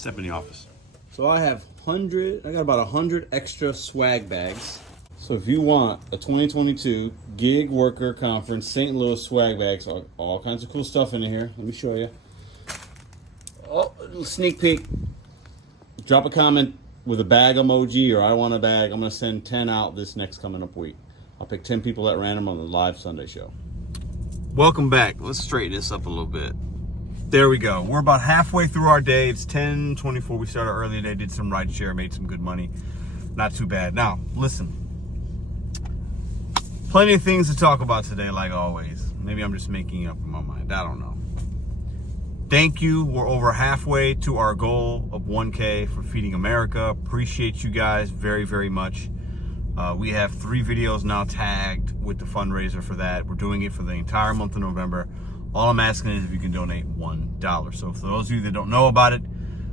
Step in the office. So I got about 100 extra swag bags. So if you want a 2022 Gig Worker Conference St. Louis swag bags, all kinds of cool stuff in here. Let me show you. Oh, a little sneak peek. Drop a comment with a bag emoji or I want a bag. I'm going to send 10 out this next coming up week. I'll pick 10 people at random on the live Sunday show. Welcome back. Let's straighten this up a little bit. There we go. We're about halfway through our day. It's 10:24. We started early today, did some ride share, made some good money. Not too bad. Now, listen. Plenty of things to talk about today, like always. Maybe I'm just making it up in my mind. I don't know. Thank you. We're over halfway to our goal of 1K for Feeding America. Appreciate you guys very, very much. We have 3 videos now tagged with the fundraiser for that. We're doing it for the entire month of November. All I'm asking is if you can donate $1. So for those of you that don't know about it,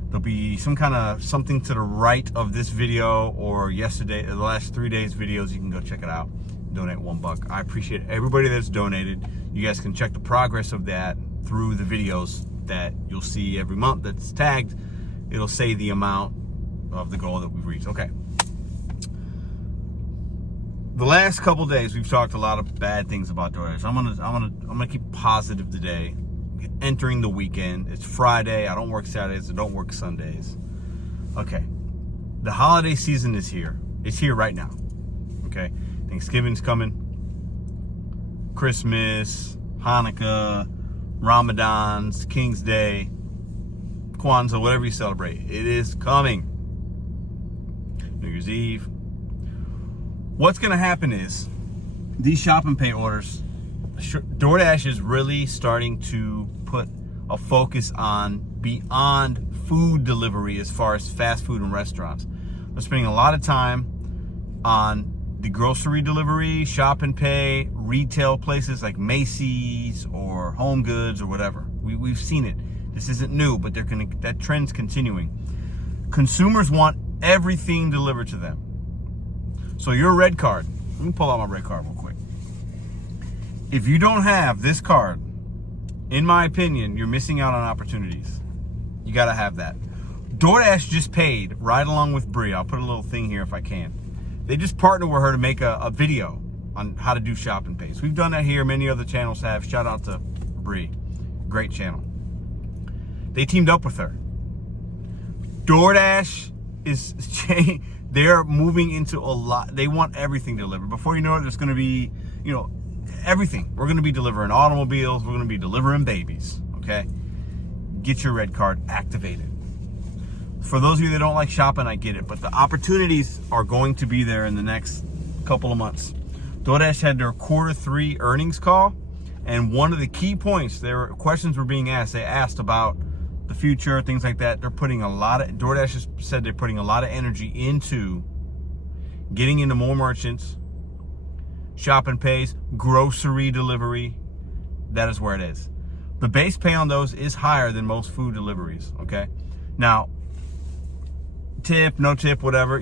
there'll be some kind of something to the right of this video or yesterday, the last 3 days videos. You can go check it out. Donate $1. I appreciate everybody that's donated. You guys can check the progress of that through the videos that you'll see every month that's tagged. It'll say the amount of the goal that we've reached. Okay. The last couple days we've talked a lot of bad things about Doordash. I'm gonna keep positive today. Entering the weekend. It's Friday. I don't work Saturdays. I don't work Sundays. Okay. The holiday season is here. It's here right now. Okay. Thanksgiving's coming. Christmas, Hanukkah, Ramadan's, King's Day, Kwanzaa, whatever you celebrate. It is coming. New Year's Eve. What's going to happen is these shop and pay orders, DoorDash is really starting to put a focus on beyond food delivery as far as fast food and restaurants. They're spending a lot of time on the grocery delivery, shop and pay, retail places like Macy's or Home Goods or whatever. We've seen it. This isn't new, but that trend's continuing. Consumers want everything delivered to them. So your red card, let me pull out my red card real quick. If you don't have this card, in my opinion, you're missing out on opportunities. You gotta have that. DoorDash just paid, right along with Bree. I'll put a little thing here if I can. They just partnered with her to make a video on how to do shop and pays. We've done that here. Many other channels have. Shout out to Bree. Great channel. They teamed up with her. DoorDash is they're moving into a lot. They want everything delivered. Before you know it, there's going to be, everything. We're going to be delivering automobiles. We're going to be delivering babies. Okay? Get your red card activated. For those of you that don't like shopping, I get it. But the opportunities are going to be there in the next couple of months. DoorDash had their Q3 earnings call. And one of the key points, questions were being asked. They asked about the future, things like that. DoorDash has said they're putting a lot of energy into getting into more merchants, shop and pays, grocery delivery. That is where it is. The base pay on those is higher than most food deliveries, okay? Now, tip, no tip, whatever,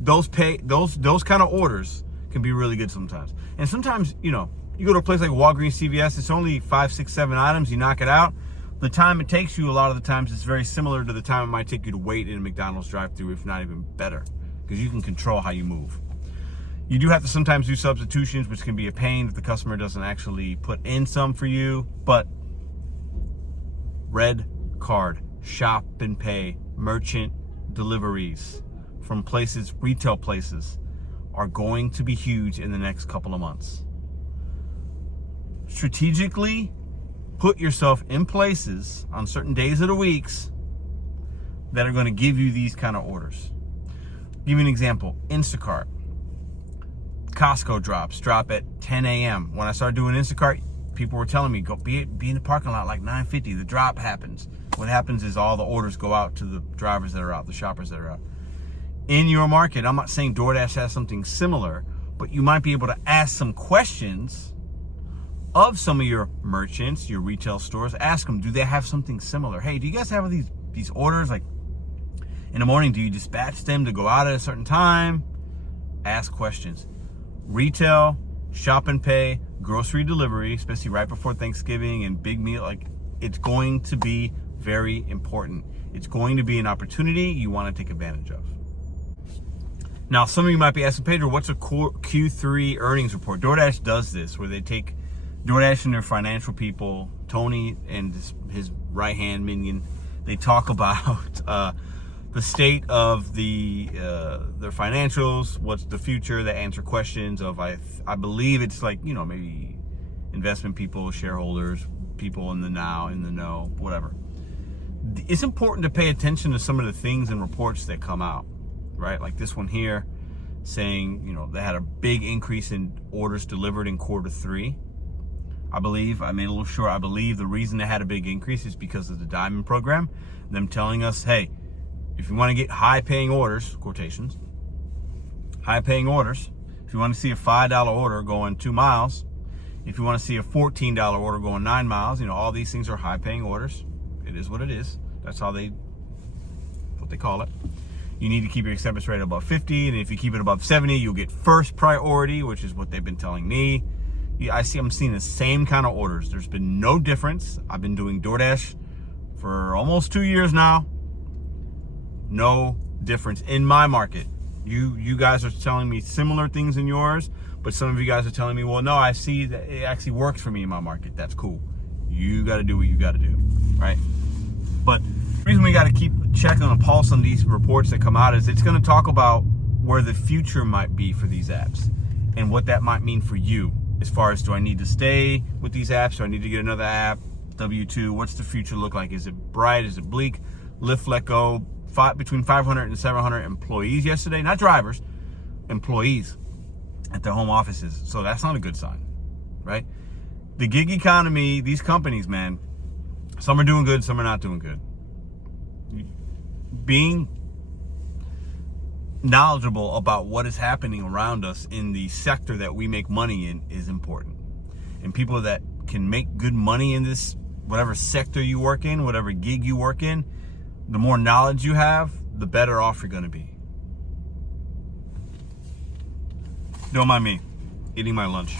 those kind of orders can be really good sometimes. And sometimes, you go to a place like Walgreens, CVS, it's only 5, 6, 7 items, you knock it out. The time it takes you a lot of the times is very similar to the time it might take you to wait in a McDonald's drive-thru, if not even better, because you can control how you move. You do have to sometimes do substitutions, which can be a pain if the customer doesn't actually put in some for you, but red card, shop and pay, merchant deliveries from places, retail places, are going to be huge in the next couple of months. Strategically, put yourself in places on certain days of the weeks that are going to give you these kind of orders. Give you an example. Instacart. Costco drop at 10 a.m. When I started doing Instacart, people were telling me, go be in the parking lot like 9:50. The drop happens. What happens is all the orders go out to the drivers that are out, the shoppers that are out. In your market, I'm not saying DoorDash has something similar, but you might be able to ask some questions of some of your merchants, your retail stores. Ask them, do they have something similar? Hey, do you guys have these orders? Like in the morning, do you dispatch them to go out at a certain time? Ask questions. Retail, shop and pay, grocery delivery, especially right before Thanksgiving and big meal, like it's going to be very important. It's going to be an opportunity you want to take advantage of. Now, some of you might be asking, Pedro, what's a Q3 earnings report? Doordash does this, where they take Doordash and their financial people, Tony and his right-hand minion, they talk about the state of their financials, what's the future. They answer questions of, I believe it's like, maybe investment people, shareholders, people in the know, whatever. It's important to pay attention to some of the things and reports that come out, right? Like this one here saying, they had a big increase in orders delivered in Q3. I believe, I made a little short, I believe the reason they had a big increase is because of the Diamond program. Them telling us, hey, if you want to get high-paying orders, quotations, high-paying orders, if you want to see a $5 order going 2 miles, if you want to see a $14 order going 9 miles, all these things are high-paying orders. It is what it is. That's what they call it. You need to keep your acceptance rate above 50, and if you keep it above 70, you'll get first priority, which is what they've been telling me. I'm seeing the same kind of orders. There's been no difference. I've been doing DoorDash for almost 2 years now. No difference in my market. You guys are telling me similar things in yours, but some of you guys are telling me, well, no, I see that it actually works for me in my market. That's cool. You got to do what you got to do, right? But the reason we got to keep checking on a pulse on these reports that come out is it's going to talk about where the future might be for these apps and what that might mean for you. As far as, do I need to stay with these apps? Do I need to get another app? W2, what's the future look like? Is it bright? Is it bleak? Lyft let go between 500 and 700 employees yesterday. Not drivers, employees at their home offices. So that's not a good sign, right? The gig economy, these companies, man, some are doing good, some are not doing good. Being knowledgeable about what is happening around us in the sector that we make money in is important. And people that can make good money in this, whatever sector you work in, whatever gig you work in, the more knowledge you have, the better off you're going to be. Don't mind me eating my lunch.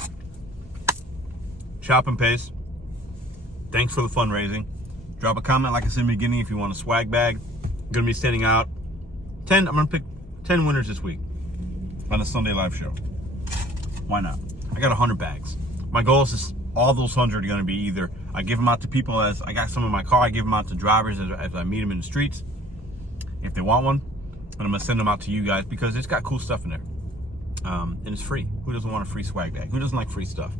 Shop and pays. Thanks for the fundraising. Drop a comment, like I said in the beginning, if you want a swag bag. I'm going to be sending out 10. I'm going to pick 10 winners this week on a Sunday live show. Why not? I got 100 bags. My goal is all those 100 are going to be either I give them out to people as I got some in my car. I give them out to drivers as I meet them in the streets if they want one. And I'm going to send them out to you guys because it's got cool stuff in there. And it's free. Who doesn't want a free swag bag? Who doesn't like free stuff?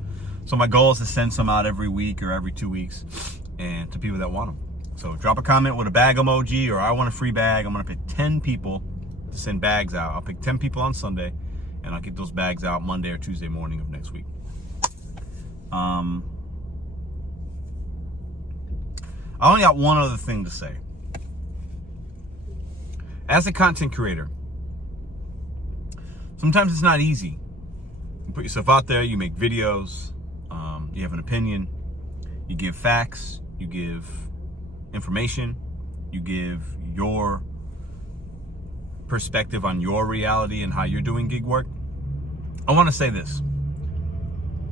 So my goal is to send some out every week or every 2 weeks and to people that want them. So drop a comment with a bag emoji or I want a free bag. I'm going to pick 10 people to send bags out. I'll pick 10 people on Sunday and I'll get those bags out Monday or Tuesday morning of next week. I only got one other thing to say. As a content creator, sometimes it's not easy. You put yourself out there, you make videos, you have an opinion, you give facts, you give information, you give your perspective on your reality and how you're doing gig work. I want to say this.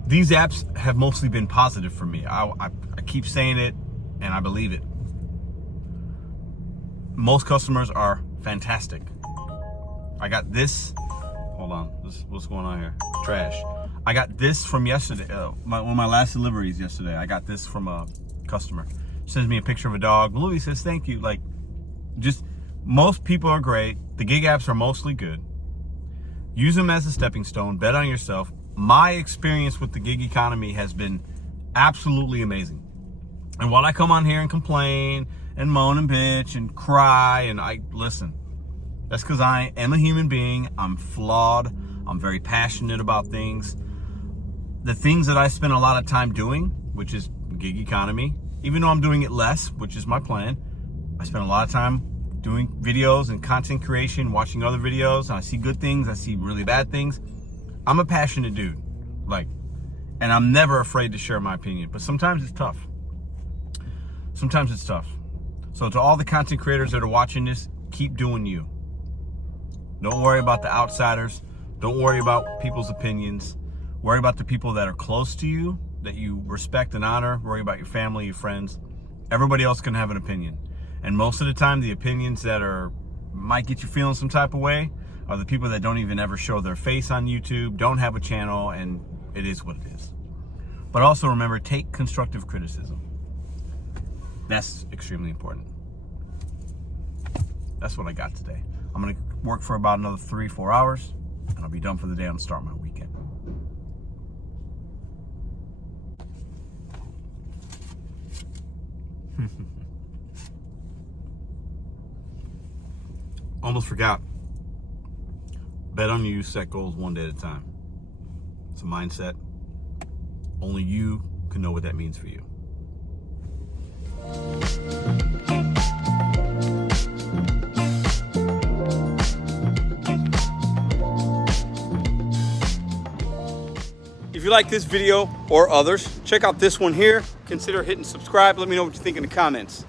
These apps have mostly been positive for me. I keep saying it and I believe it. Most customers are fantastic. I got this. Hold on. What's going on here? Trash. I got this from yesterday. One of my last deliveries yesterday. I got this from a customer. Sends me a picture of a dog. Louis says, thank you. Like, just most people are great. The gig apps are mostly good. Use them as a stepping stone. Bet on yourself. My experience with the gig economy has been absolutely amazing. And while I come on here and complain and moan and bitch and cry and listen, that's because I am a human being. I'm flawed. I'm very passionate about things. The things that I spend a lot of time doing, which is gig economy, even though I'm doing it less, which is my plan, I spend a lot of time doing videos and content creation, watching other videos. And I see good things. I see really bad things. I'm a passionate dude, and I'm never afraid to share my opinion, but sometimes it's tough. Sometimes it's tough. So to all the content creators that are watching this, keep doing you. Don't worry about the outsiders. Don't worry about people's opinions. Worry about the people that are close to you, that you respect and honor. Worry about your family, your friends, Everybody else can have an opinion. And most of the time, the opinions that might get you feeling some type of way are the people that don't even ever show their face on YouTube, don't have a channel, and it is what it is. But also remember, take constructive criticism. That's extremely important. That's what I got today. I'm going to work for about another 3-4 hours, and I'll be done for the day. I'm going to start my weekend. Almost forgot. Bet on you, set goals one day at a time. It's a mindset. Only you can know what that means for you. If you like this video or others, check out this one here. Consider hitting subscribe. Let me know what you think in the comments.